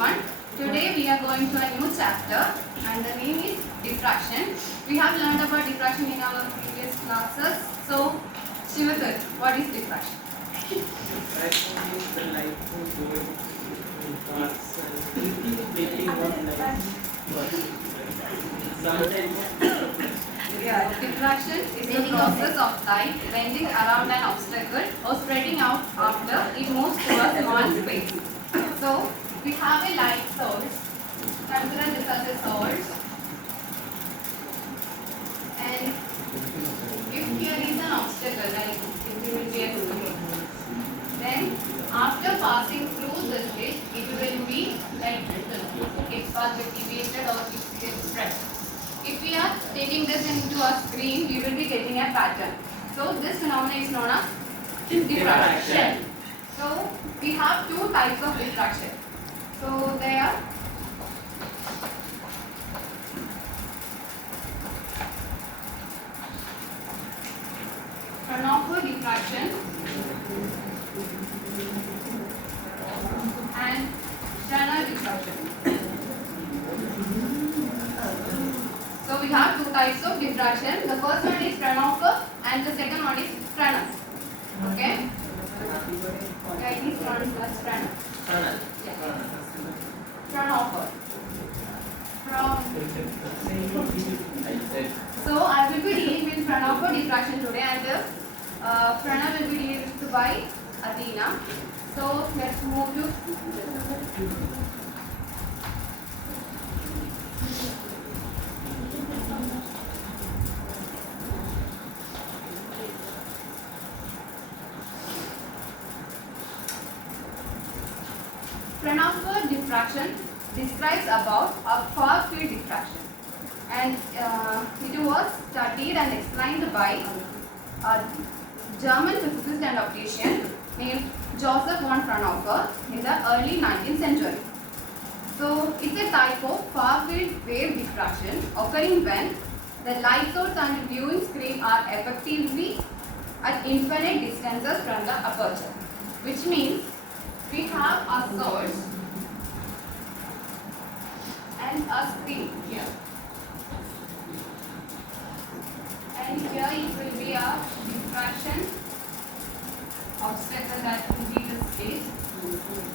everyone. Today we are going to a new chapter and the name is diffraction. We have learned about diffraction in our previous classes. So, Shivathar, what is diffraction? Diffraction is the light going in parts and making one light. Yeah, diffraction is the process of light bending around an obstacle or spreading out after it moves through a small space. So, we have a light source. Consider this as a source. And if here is an obstacle, like it will be a screen, then after passing through the slit, it will be like its path will be deviated or it gets spread. If we are taking this into a screen, we will be getting a pattern. So this phenomenon is known as diffraction. So we have two types of diffraction. So they are Fraunhofer diffraction and Turner diffraction. So we have two types of diffraction. The first one is Fraunhofer and the second one is Turner. Okay? Yeah, it is Turner. Yeah. Fraunhofer. So I will be dealing with Fraunhofer diffraction today and Fraunhofer will be dealt by Adwaitha. So let's move to Fraunhofer diffraction describes about a far field diffraction, and it was studied and explained by a German physicist and optician named Joseph von Fraunhofer in the early 19th century. So it's a type of far field wave diffraction occurring when the light source and viewing screen are effectively at infinite distances from the aperture, which means we have a source and a screen here, and here it will be a diffraction obstacle that will be the slit,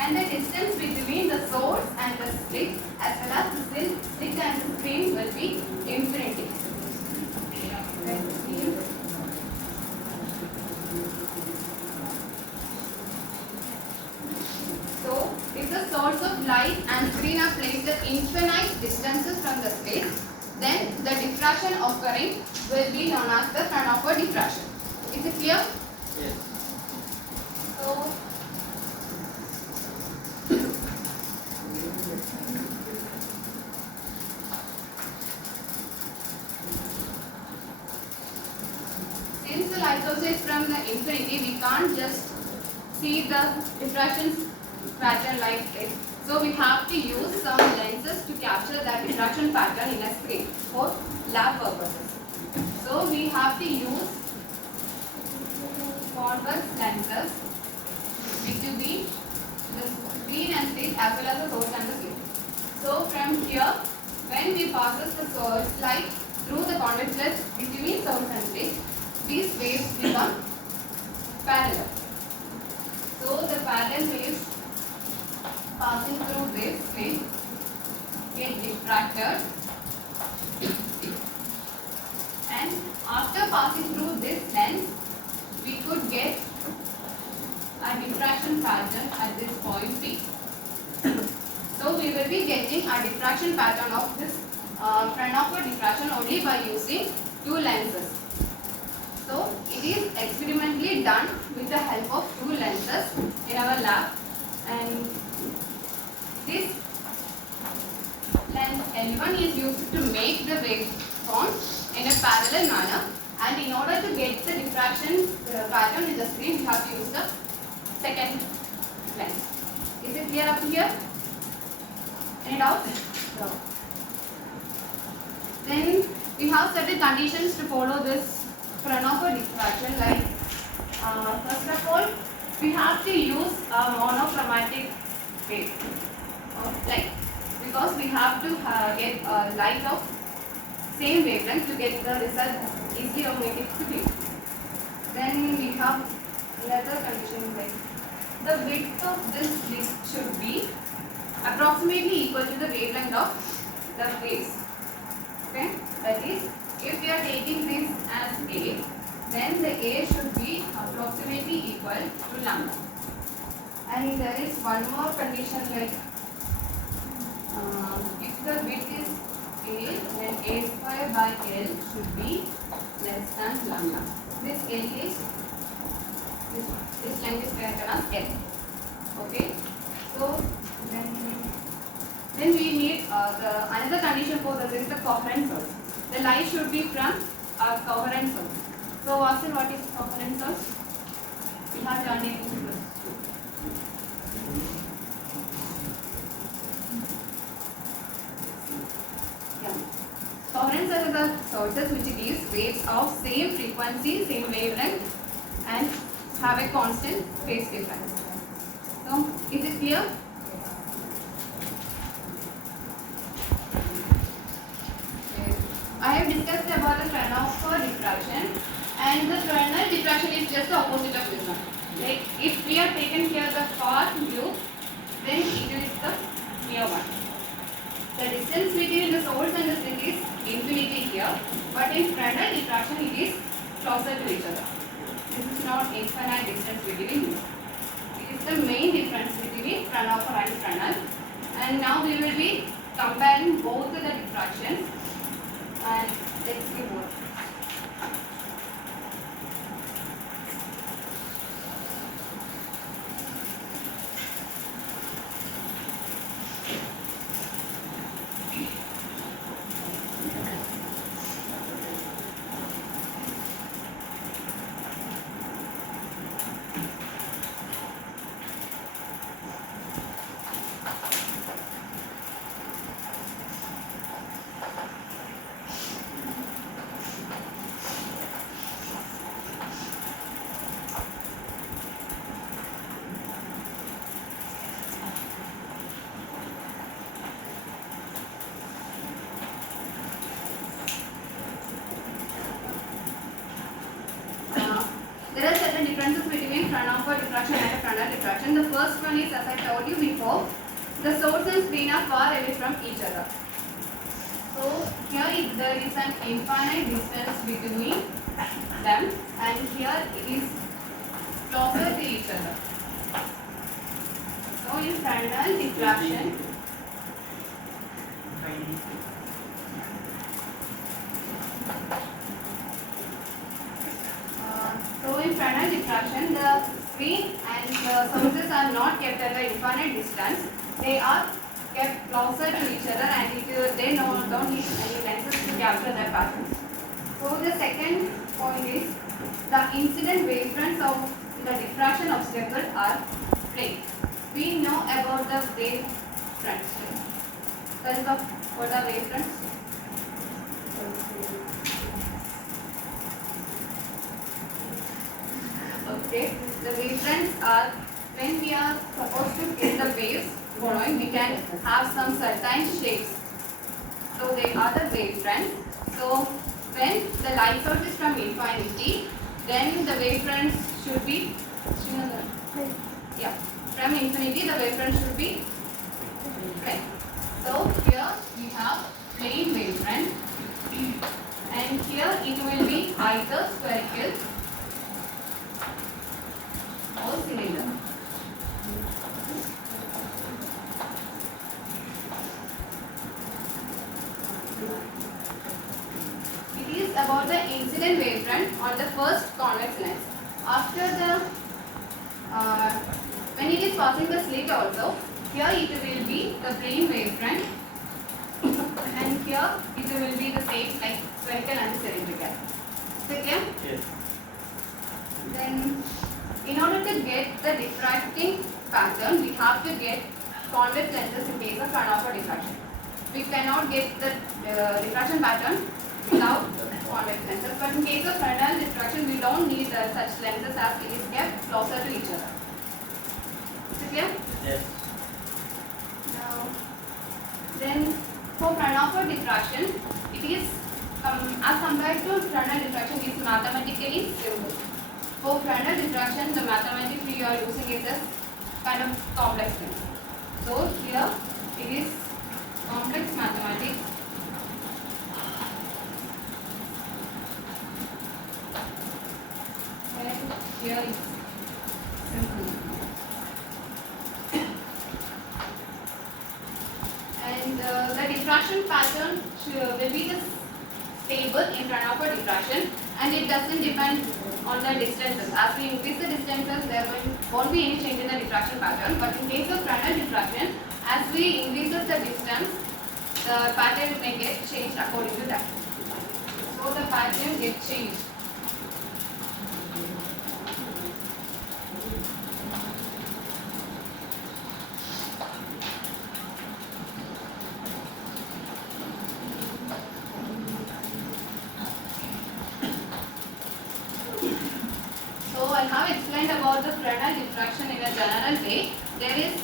and the distance between the source and the slit as well as the slit and the screen will be infinity. So, if the source of light and screen are placed at infinite distances from the slit, then the diffraction occurring will be known as the Fraunhofer diffraction. Is it clear? Yes. So, since the light source is from the infinity, we can't just see the diffraction pattern like this. So we have to use some lenses to capture that diffraction pattern in a screen for lab purposes. So we have to use convex lenses, which will be the screen and slit as well as the source and the slit. So from here, when we passes the source light through the convex lens between source and slit, these waves become parallel. So the parallel waves passing through this slit get diffracted, and after passing through this lens, we could get a diffraction pattern at this point P. So we will be getting a diffraction pattern of this Fraunhofer diffraction only by using two lenses. So it is experimentally done with the help of two lenses in our lab, and this lens L1 is used to make the waveform in a parallel manner, and in order to get the diffraction pattern in the screen, we have to use the second lens. Is it clear up here? Any doubts? No. Then we have certain conditions to follow this Fraunhofer diffraction, like first of all, we have to use a monochromatic wave. of light, because we have to get light of same wavelength to get the result easily or make it to be. Then we have another condition like the width of this disc should be approximately equal to the wavelength of the waves. Okay, that is, if we are taking this as A, then the A should be approximately equal to lambda. And there is one more condition like if the width is A, then A square by L should be less than lambda. This L is this length is taken as L. Okay, so then we need another condition for this is the coherent source. The light should be from a coherent source. So Vasil, what is coherent source? We have learned it in plus 2. Yeah. Coherent sources are sources which gives waves of same frequency, same wavelength, and have a constant phase difference. So, is it clear? I have discussed about the Fraunhofer diffraction, and the Fresnel diffraction is just the opposite of this one. Like if we are taken here the far view, then it is the near one. The distance between the source and the slit is infinity here, but in Fresnel diffraction it is closer to each other. This is not infinite distance between them. It is the main difference between Fraunhofer and Fresnel. And now we will be comparing both the diffractions. And let's see what. There are certain differences between Fraunhofer diffraction and Fresnel diffraction. The first one is, as I told you before, the source and screen are far away from each other. So here there is an infinite distance between them, and here it is closer to each other. So in Fresnel diffraction, Fresnel diffraction, the screen and the sources are not kept at the infinite distance. They are kept closer to each other, and they don't need any lenses to capture their patterns. So the second point is the incident wavefronts of the diffraction obstacle are plane. We know about the wavefronts. What are wavefronts? Okay, the wavefronts are when we are supposed to get the waves following, we can have some certain shapes. So they are the wavefronts. So when the light source is from infinity, then the wavefronts should be from infinity the wavefront should be plane. So here we have plane wavefront, and here it will be either spherical or cylinder. It is about the incident wavefront on the first convex lens. After the when it is passing the slit also, here it will be the plane wavefront, and here it will be the same like spherical and cylindrical. Is it clear? Yes. Then, in order to get the diffracting pattern, we have to get convex lenses in case of Fraunhofer diffraction. We cannot get the diffraction pattern without convex lenses, but in case of Fresnel diffraction, we don't need such lenses as it is kept closer to each other. Is it clear? Yes. Now, Then for Fraunhofer diffraction, it is as compared to Fresnel diffraction, it is mathematically simple. For Fresnel diffraction, the mathematics we are using is a kind of complex thing. So here it is complex mathematics. And here is simple. And the diffraction pattern will be the stable in Fraunhofer diffraction, and it doesn't depend on the distances. As we increase the distances, there won't be any change in the diffraction pattern. But in case of Fresnel diffraction, as we increase the distance, the pattern may get changed according to that. So the pattern gets changed. So I have explained about the Fresnel diffraction in a general way. There is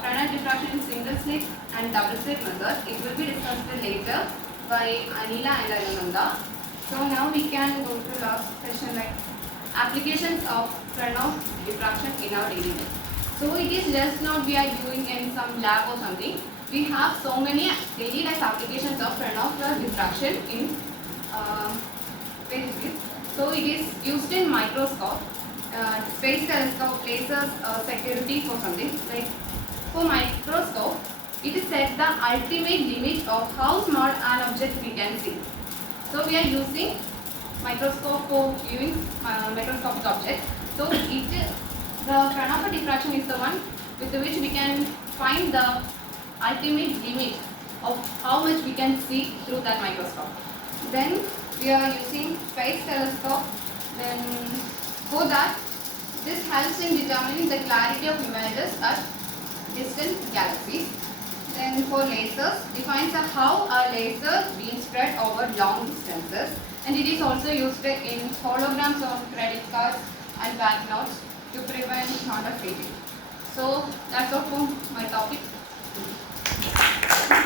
Fresnel diffraction in single slit and double slit method. It will be discussed later by Anila and Ananda. So now we can go to last session, like applications of Fresnel diffraction in our daily life. So it is just not we are doing in some lab or something. We have so many daily life applications of Fresnel diffraction in where is it? So it is used in microscope, space telescope, lasers, security for something. Like for microscope, it is set the ultimate limit of how small an object we can see. So we are using microscope for viewing microscopic objects. So the Fraunhofer diffraction is the one with which we can find the ultimate limit of how much we can see through that microscope. Then we are using space telescope. Then for that, this helps in determining the clarity of images at distant galaxies. Then for lasers, defines how a laser beam spread over long distances, and it is also used in holograms on credit cards and banknotes to prevent counterfeiting. So that's all for my topic.